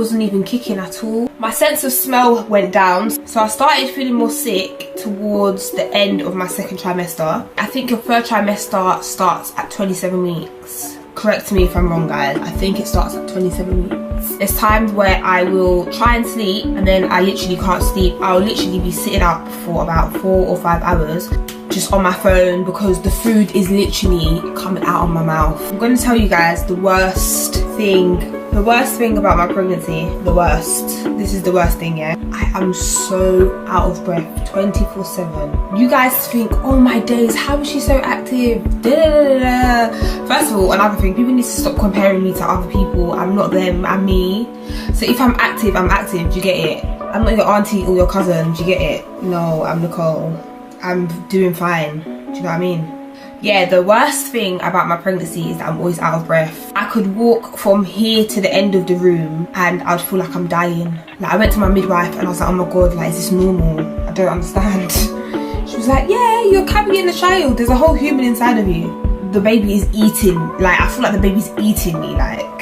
wasn't even kicking at all. My sense of smell went down, so I started feeling more sick towards the end of my second trimester. I think your third trimester starts at 27 weeks. Correct me if I'm wrong, guys. I think it starts at 27 weeks. There's times where I will try and sleep and then I literally can't sleep. I'll literally be sitting up for about 4 or 5 hours just on my phone because the food is literally coming out of my mouth. I'm going to tell you guys the worst thing about my pregnancy. The worst. This is the worst thing, yeah. I am so out of breath 24/7. You guys think, oh my days, how is she so active? First of all, another thing, people need to stop comparing me to other people. I'm not them, I'm me. So if I'm active, I'm active. Do you get it? I'm not your auntie or your cousin. Do you get it? No, I'm Nicole. I'm doing fine. Do you know what I mean? Yeah, the worst thing about my pregnancy is that I'm always out of breath. I could walk from here to the end of the room and I'd feel like I'm dying. Like, I went to my midwife and I was like, oh my god, like, is this normal? I don't understand. She was like, yeah, you're carrying a child. There's a whole human inside of you. The baby is eating. Like, I feel like the baby's eating me. Like,